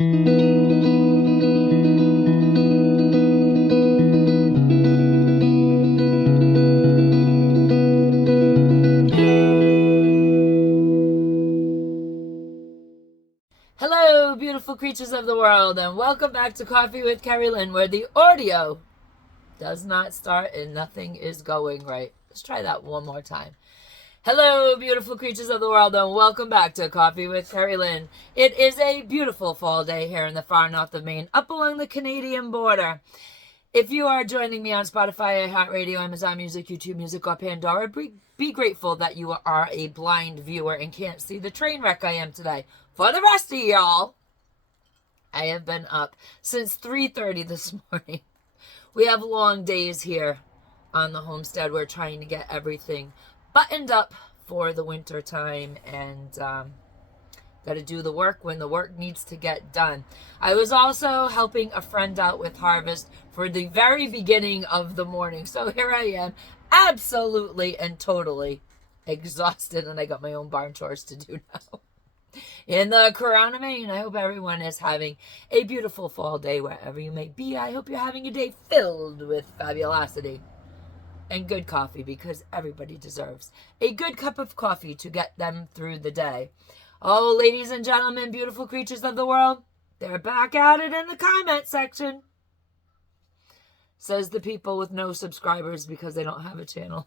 Hello, beautiful creatures of the world, and welcome back to Coffee with Kerri-Lynn, where the audio does not start and nothing is going right. Let's try that one more time. Hello, beautiful creatures of the world, and welcome back to Coffee with Kerri-Lynn. It is a beautiful fall day here in the far north of Maine, up along the Canadian border. If you are joining me on Spotify, iHeartRadio, Amazon Music, YouTube Music, or Pandora, be grateful that you are a blind viewer and can't see the train wreck I am today. For the rest of y'all, I have been up since 3:30 this morning. We have long days here on the homestead. We're trying to get everything buttoned up for the winter time and got to do the work when the work needs to get done. I was also helping a friend out with harvest for the very beginning of the morning. So here I am, absolutely and totally exhausted, and I got my own barn chores to do now. In the Corona, Maine, I hope everyone is having a beautiful fall day wherever you may be. I hope you're having a day filled with fabulosity and good coffee, because everybody deserves a good cup of coffee to get them through the day. Oh, ladies and gentlemen, beautiful creatures of the world, they're back at it in the comment section. Says the people with no subscribers because they don't have a channel.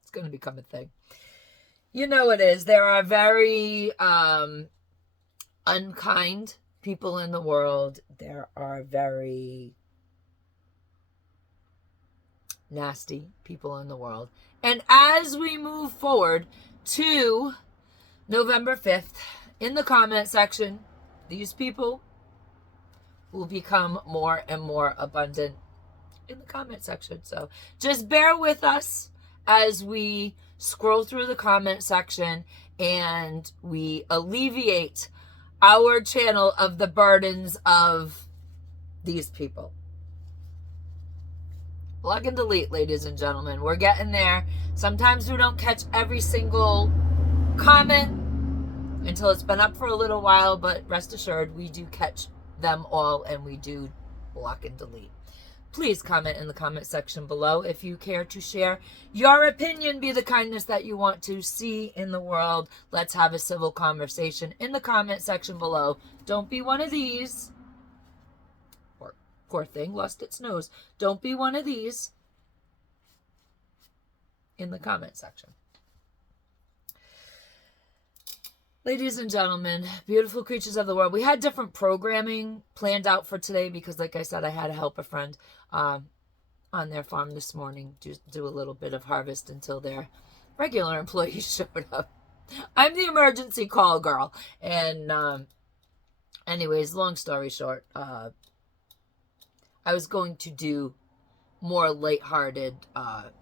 It's going to become a thing. You know it is. There are very unkind people in the world. There are very nasty people in the world. And as we move forward to November 5th, in the comment section, these people will become more and more abundant in the comment section. So just bear with us as we scroll through the comment section and we alleviate our channel of the burdens of these people. Plug and delete, ladies and gentlemen. We're getting there. Sometimes we don't catch every single comment until it's been up for a little while, but rest assured, we do catch them all and we do block and delete. Please comment in the comment section below if you care to share your opinion. Be the kindness that you want to see in the world. Let's have a civil conversation in the comment section below. Don't be one of these. Poor thing lost its nose. Don't be one of these in the comment section. Ladies and gentlemen, beautiful creatures of the world, we had different programming planned out for today because, like I said, I had to help a friend on their farm this morning do a little bit of harvest until their regular employees showed up. I'm the emergency call girl. And anyways, long story short, I was going to do more lighthearted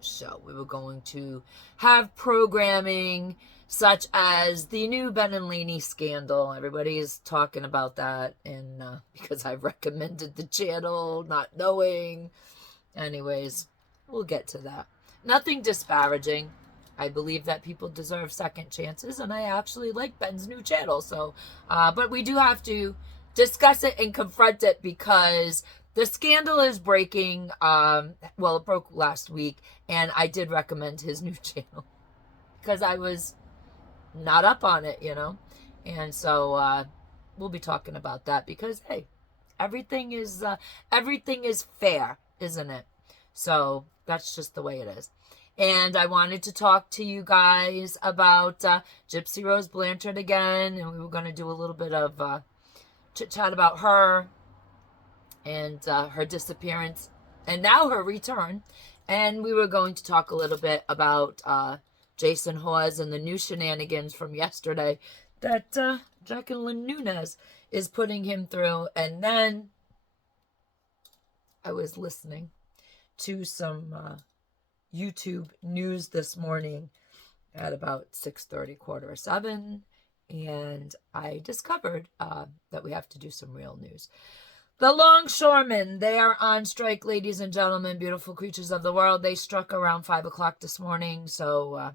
show. We were going to have programming such as the new Ben and Lainey scandal. Everybody is talking about that, and because I've recommended the channel, not knowing. Anyways, we'll get to that. Nothing disparaging. I believe that people deserve second chances, and I actually like Ben's new channel. So, but we do have to discuss it and confront it because the scandal is breaking. Well, it broke last week, and I did recommend his new channel because I was not up on it, you know. And so we'll be talking about that because, hey, everything is fair, isn't it? So that's just the way it is. And I wanted to talk to you guys about Gypsy Rose Blanchard again, and we were going to do a little bit of chit chat about her and her disappearance and now her return. And we were going to talk a little bit about Jason Hawes and the new shenanigans from yesterday that Jacqueline Nunez is putting him through. And then I was listening to some YouTube news this morning at about 6:30, 6:45, and I discovered that we have to do some real news. The Long Shoremen, they are on strike, ladies and gentlemen, beautiful creatures of the world. They struck around 5 o'clock this morning, so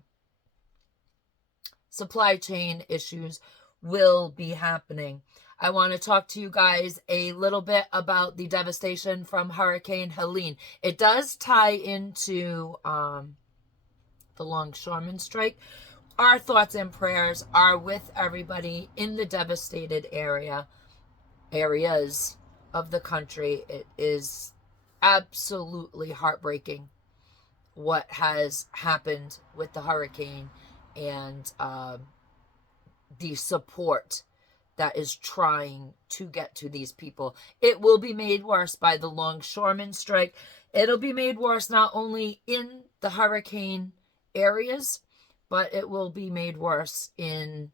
supply chain issues will be happening. I want to talk to you guys a little bit about the devastation from Hurricane Helene. It does tie into the Long Shoremen Strike. Our thoughts and prayers are with everybody in the devastated areas of the country. It is absolutely heartbreaking what has happened with the hurricane and the support that is trying to get to these people. It will be made worse by the Long Shoremen Strike. It'll be made worse not only in the hurricane areas, but it will be made worse in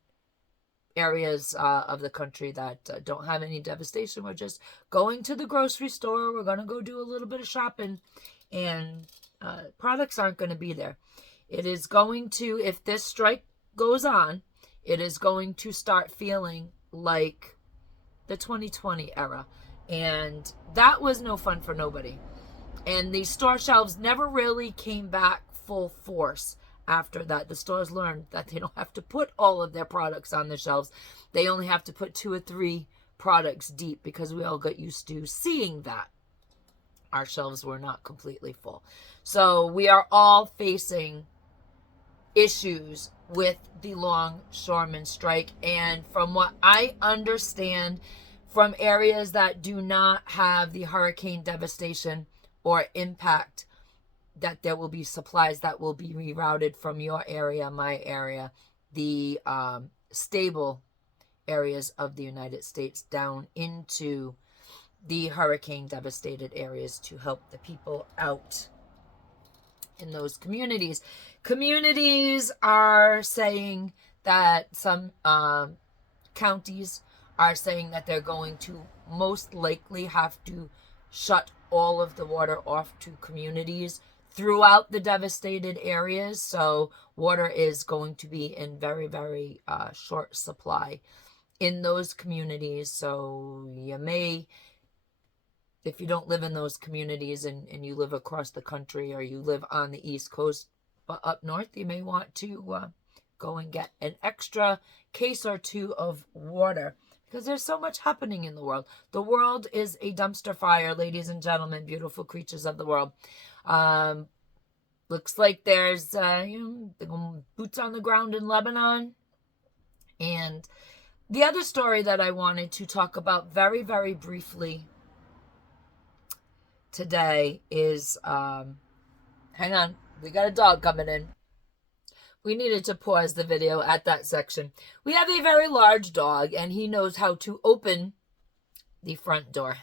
areas of the country that don't have any devastation. We're just going to the grocery store. We're going to go do a little bit of shopping, and products aren't going to be there. It is going to, if this strike goes on, it is going to start feeling like the 2020 era. And that was no fun for nobody. And the store shelves never really came back full force after that. The stores learned that they don't have to put all of their products on the shelves. They only have to put 2 or 3 products deep, because we all got used to seeing that. Our shelves were not completely full. So we are all facing issues with the Long Shoremen Strike. And from what I understand, from areas that do not have the hurricane devastation or impact, that there will be supplies that will be rerouted from your area, my area, the stable areas of the United States down into the hurricane devastated areas to help the people out in those communities. Communities are saying that some counties are saying that they're going to most likely have to shut all of the water off to communities throughout the devastated areas. So water is going to be in very, very short supply in those communities. So you may, if you don't live in those communities and you live across the country, or you live on the East Coast but up north, you may want to go and get an extra case or 2 of water, because there's so much happening in the world. The world is a dumpster fire, ladies and gentlemen, beautiful creatures of the world. Looks like there's boots on the ground in Lebanon. And the other story that I wanted to talk about very, very briefly today is, hang on, we got a dog coming in. We needed to pause the video at that section. We have a very large dog, and he knows how to open the front door.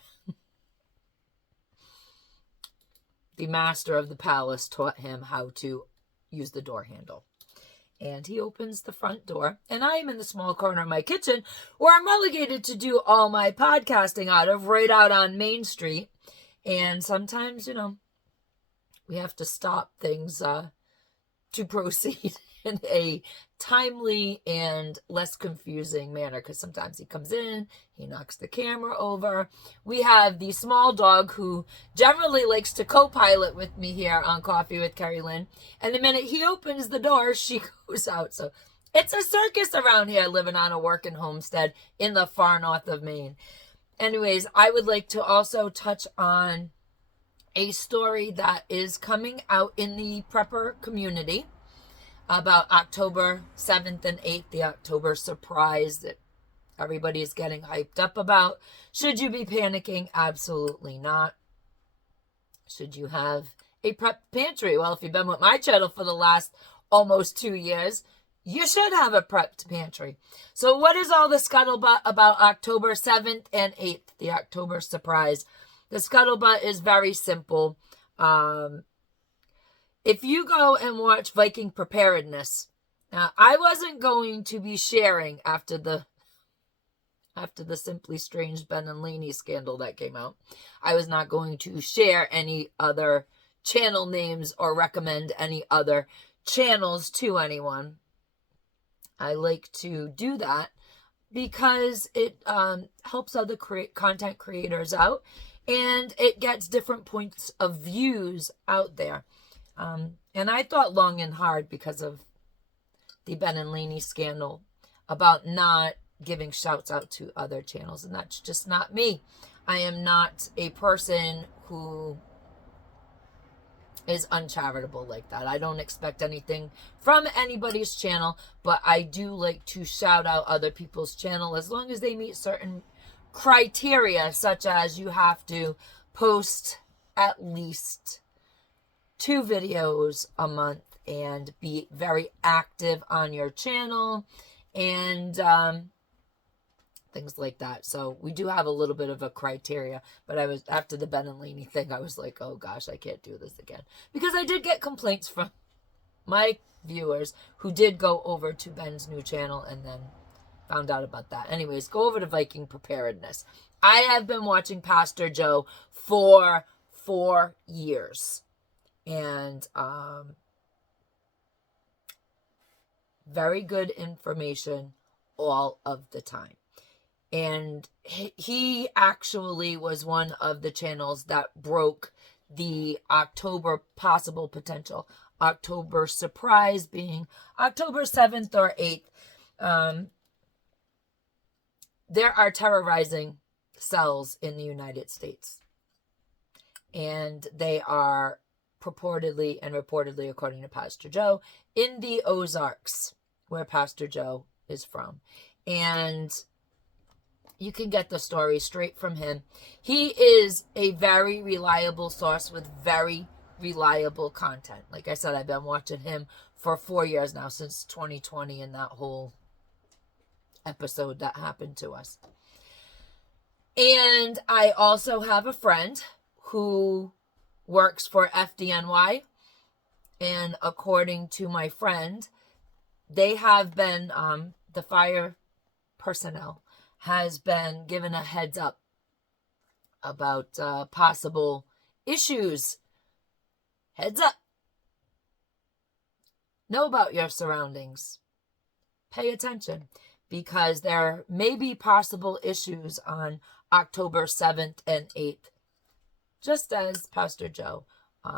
The master of the palace taught him how to use the door handle. And he opens the front door, and I am in the small corner of my kitchen where I'm relegated to do all my podcasting out of, right out on Main Street. And sometimes, we have to stop things to proceed in a timely and less confusing manner, because sometimes he comes in, he knocks the camera over. We have the small dog who generally likes to co-pilot with me here on Coffee with Kerri-Lynn, and the minute he opens the door, she goes out. So it's a circus around here, living on a working homestead in the far north of Maine. Anyways, I would like to also touch on a story that is coming out in the prepper community about October 7th and 8th, the October surprise that everybody is getting hyped up about. Should you be panicking? Absolutely not. Should you have a prep pantry? Well, if you've been with my channel for the last almost 2 years, you should have a prepped pantry. So what is all the scuttlebutt about October 7th and 8th, the October surprise? The scuttlebutt is very simple. If you go and watch Viking Preparedness, now I wasn't going to be sharing after the Simply Strange Ben and Laney scandal that came out. I was not going to share any other channel names or recommend any other channels to anyone. I like to do that because it helps other content creators out, and it gets different points of views out there. And I thought long and hard, because of the Ben and Laney scandal, about not giving shouts out to other channels, and that's just not me. I am not a person who is uncharitable like that. I don't expect anything from anybody's channel, but I do like to shout out other people's channel as long as they meet certain criteria, such as you have to post at least 2 videos a month and be very active on your channel, and things like that. So we do have a little bit of a criteria, but I was, after the Ben and Lainey thing, I was like, oh gosh, I can't do this again, because I did get complaints from my viewers who did go over to Ben's new channel and then found out about that. Anyways, go over to Viking preparedness. I have been watching Pastor Joe for 4 years, and very good information all of the time. And he actually was one of the channels that broke the October possible potential, October surprise being October 7th or 8th. There are terrorizing cells in the United States, and they are purportedly and reportedly, according to Pastor Joe, in the Ozarks, where Pastor Joe is from. And you can get the story straight from him. He is a very reliable source with very reliable content. Like I said, I've been watching him for 4 years now, since 2020 and that whole episode that happened to us. And I also have a friend who works for FDNY, and according to my friend, they have been, the fire personnel has been given a heads up about possible issues. Heads up. Know about your surroundings. Pay attention, because there may be possible issues on October 7th and 8th. Just as Pastor Joe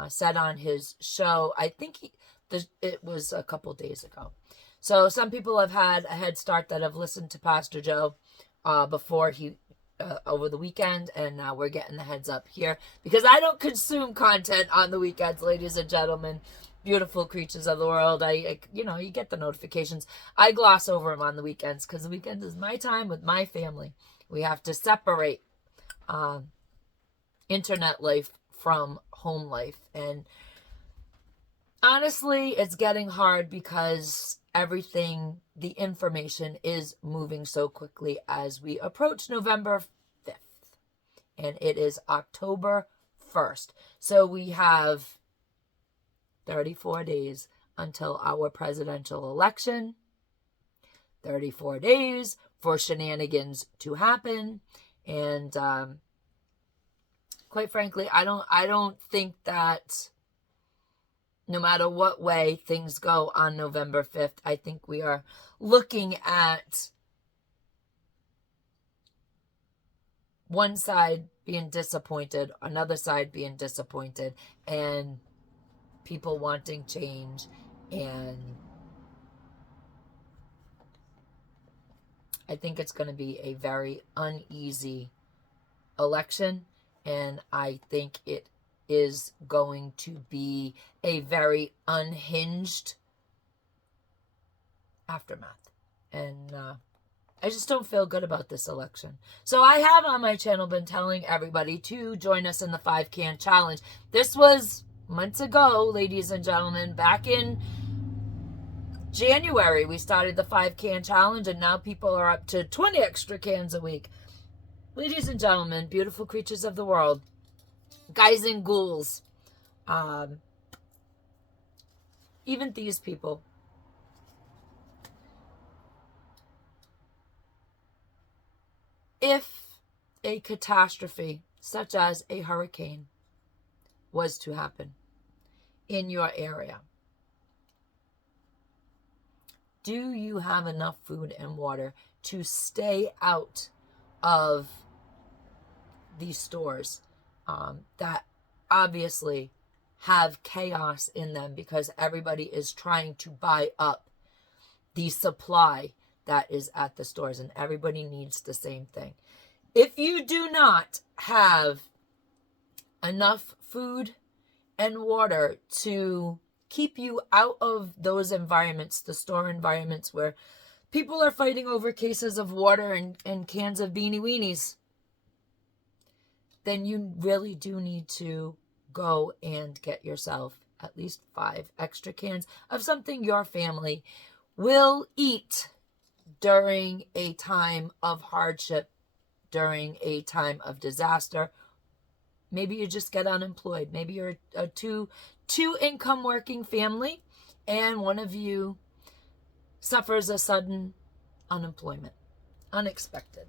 said on his show, I think it was a couple days ago. So some people have had a head start that have listened to Pastor Joe before he over the weekend, and now we're getting the heads up here, because I don't consume content on the weekends, ladies and gentlemen, beautiful creatures of the world. I you get the notifications. I gloss over them on the weekends, because the weekend is my time with my family. We have to separate internet life from home life, and honestly, it's getting hard because everything, the information is moving so quickly as we approach November 5th, and it is October 1st. So we have 34 days until our presidential election, 34 days for shenanigans to happen, and quite frankly, I don't think that no matter what way things go on November 5th, I think we are looking at one side being disappointed, another side being disappointed, and people wanting change. And I think it's going to be a very uneasy election, and I think it is going to be a very unhinged aftermath. And I just don't feel good about this election. So I have on my channel been telling everybody to join us in the 5-can challenge. This was months ago, ladies and gentlemen. Back in January, we started the 5-can challenge, and now people are up to 20 extra cans a week. Ladies and gentlemen, beautiful creatures of the world, guys and ghouls, even these people, if a catastrophe such as a hurricane was to happen in your area, do you have enough food and water to stay out of these stores that obviously have chaos in them, because everybody is trying to buy up the supply that is at the stores, and everybody needs the same thing. If you do not have enough food and water to keep you out of those environments, the store environments where people are fighting over cases of water and cans of beanie weenies, then you really do need to go and get yourself at least 5 extra cans of something your family will eat during a time of hardship, during a time of disaster. Maybe you just get unemployed. Maybe you're a two income working family and one of you suffers a sudden unemployment, unexpected.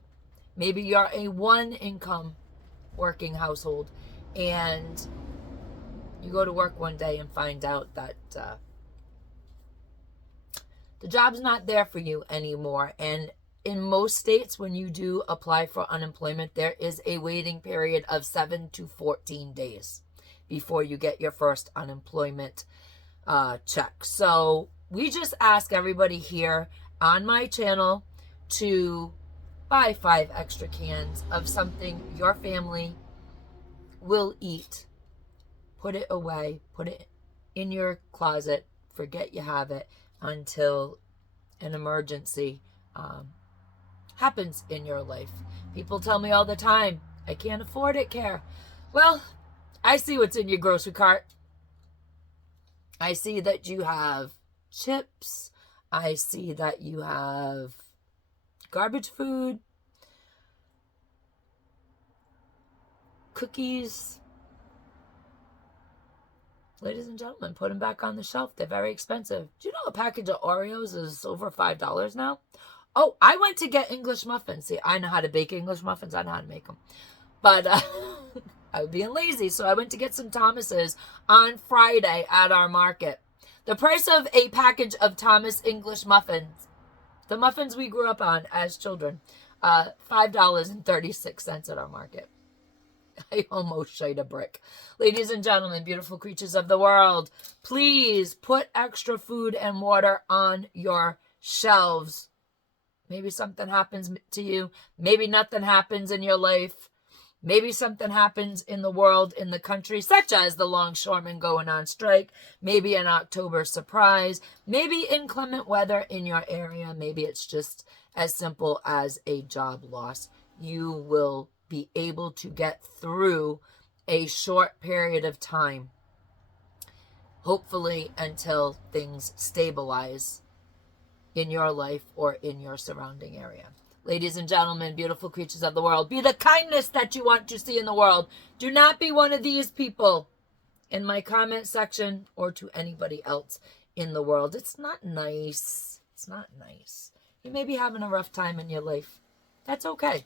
Maybe you're a 1 income working household and you go to work one day and find out that the job's not there for you anymore. And in most states, when you do apply for unemployment, there is a waiting period of 7 to 14 days before you get your first unemployment check. So we just ask everybody here on my channel to buy 5 extra cans of something your family will eat. Put it away, put it in your closet, forget you have it until an emergency happens in your life. People tell me all the time, I can't afford it, Care. Well, I see what's in your grocery cart. I see that you have chips. I see that you have garbage food, cookies. Ladies and gentlemen, put them back on the shelf. They're very expensive. Do you know a package of Oreos is over $5 now? Oh, I went to get English muffins. See, I know how to bake English muffins. I know how to make them. But I was being lazy, so I went to get some Thomas's on Friday at our market. The price of a package of Thomas English muffins, the muffins we grew up on as children, $5.36 at our market. I almost shite a brick. Ladies and gentlemen, beautiful creatures of the world, please put extra food and water on your shelves. Maybe something happens to you. Maybe nothing happens in your life. Maybe something happens in the world, in the country, such as the Long Shoremen going on strike. Maybe an October surprise. Maybe inclement weather in your area. Maybe it's just as simple as a job loss. You will be able to get through a short period of time, hopefully until things stabilize in your life or in your surrounding area. Ladies and gentlemen, beautiful creatures of the world, be the kindness that you want to see in the world. Do not be one of these people in my comment section or to anybody else in the world. It's not nice. It's not nice. You may be having a rough time in your life. That's okay.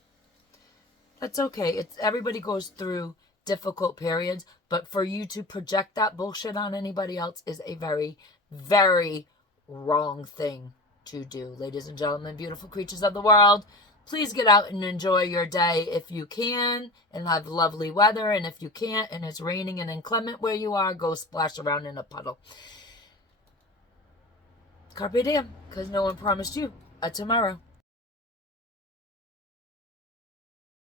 That's okay. Everybody goes through difficult periods, but for you to project that bullshit on anybody else is a very, very wrong thing to do. Ladies and gentlemen, beautiful creatures of the world, please get out and enjoy your day if you can and have lovely weather. And if you can't and it's raining and inclement where you are, go splash around in a puddle. Carpe Diem, because no one promised you a tomorrow.